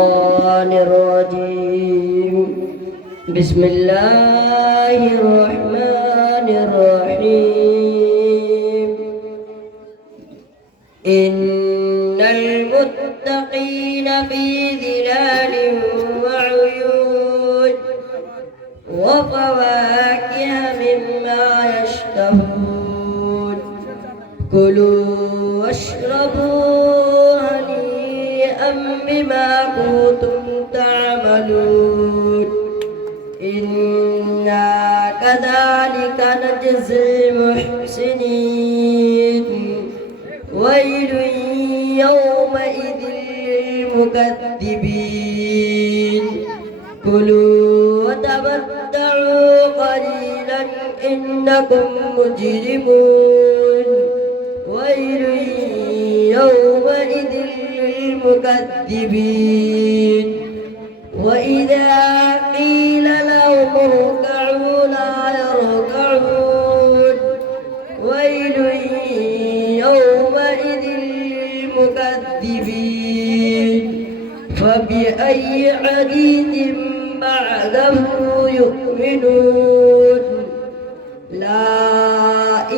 الشيطان الرجيم. بسم الله الرحمن الرحيم. إن المتقين في ظلال وعيون وفواكه مما يشتهون. كلوا واشربوا هنيئا بما كنتم تعملون. إنا كذلك نجزي المحسنين. ويل يومئذ للمكذبين. كلوا وتمتعوا قليلا إنكم مجرمون. ويل يومئذ للمكذبين. وإذا قيل لهم اركعوا لا يركعون. ويل يومئذ للمكذبين. فبأي حديث بعده يؤمنون. لا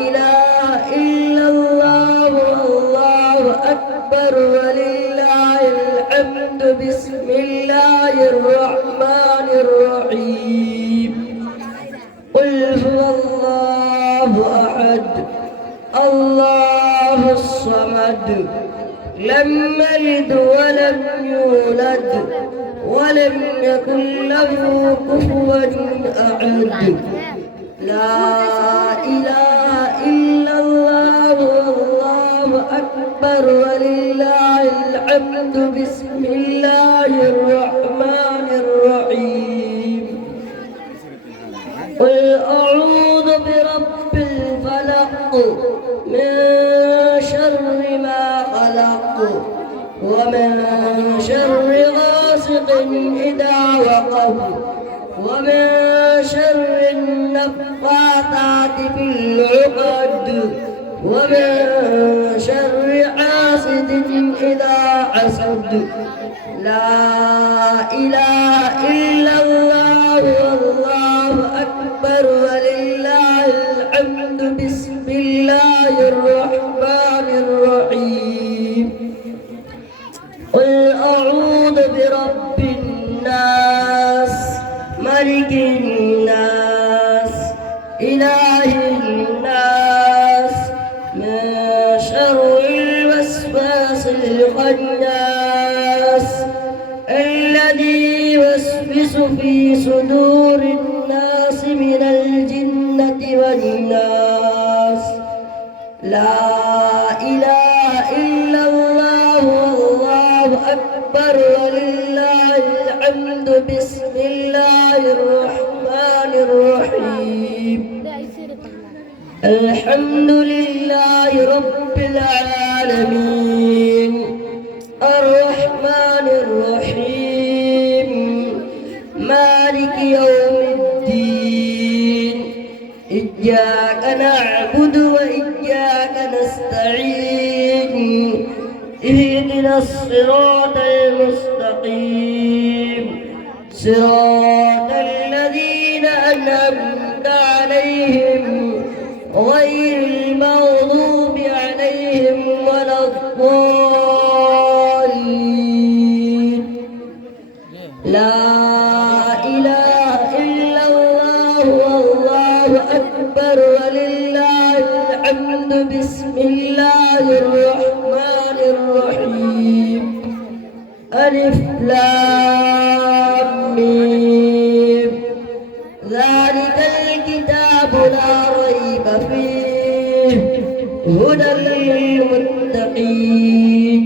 إله إلا الله والله أكبر ولله الحمد. بسم الله الرحمن الرحيم. قل هو الله أحد الله الصمد لم يلد ولم يولد ولم يكن له كفوا أحد. لا إله إلا الله والله أكبر ولله الحمد. بسم الله الرحمن الرحيم. قل أعوذ برب الفلق من شر ما خلق ومن شر غاسق إذا وقب ومن شر النفاثات في العقد ومن شر حاسد إذا حسد. لا إله إلا الله والله أكبر ولله الحمد. بسم الله الرحمن الرحيم. قل أعوذ برب الناس ملك الناس إله الناس من شر الوسواس الخناس الذي يوسوس في صدور الناس من الجنة والناس. لا إله إلا الله والله أكبر ولله الحمد. بسم الله الرحمن الرحيم. الحمد لله رب العالمين الرحمن الرحيم مالك يوم الدين. إياك نعبد وإياك نستعين. اهدنا الصراط المستقيم صراط الذين أنعمت عليهم غير المغضوب عليهم ولا الضالين. لا إله إلا الله والله أكبر ولله الحمد. بسم الله الرحمن الرحيم. ألف لام ميم. ذلك الكتاب لا ريب فيه هدى للمتقين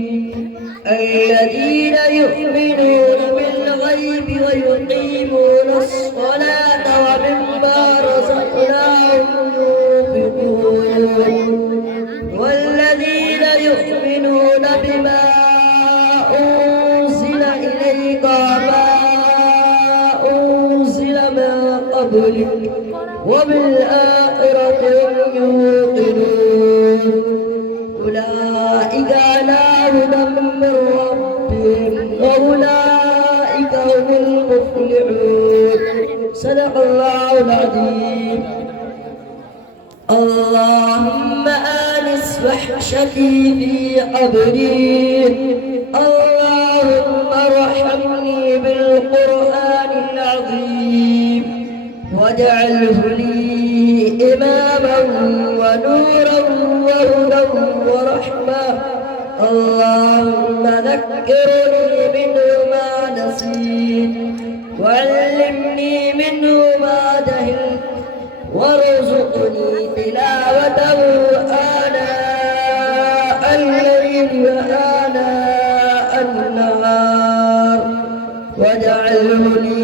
الذين يؤمنون بالغيب ويقيمون الصلاة ومما رزقناهم ينفقون. والذين يؤمنون بما أنزل إليك وما أنزل من قبلك وبالآخرة هم يوقنون. أولئك على هدى من ربهم وأولئك أولئك هم المفلحون. صدق الله العظيم. اللهم آنس وحشتي في قبري، اللهم ارحمني بالقرآن العظيم واجعله لي إماما ونورا وهدى ورحمة. اللهم ذكرني منه ما نسيت وعلمني منه ما جهلت وارزقني تلاوته آناء الليل وآناء النهار واجعله لي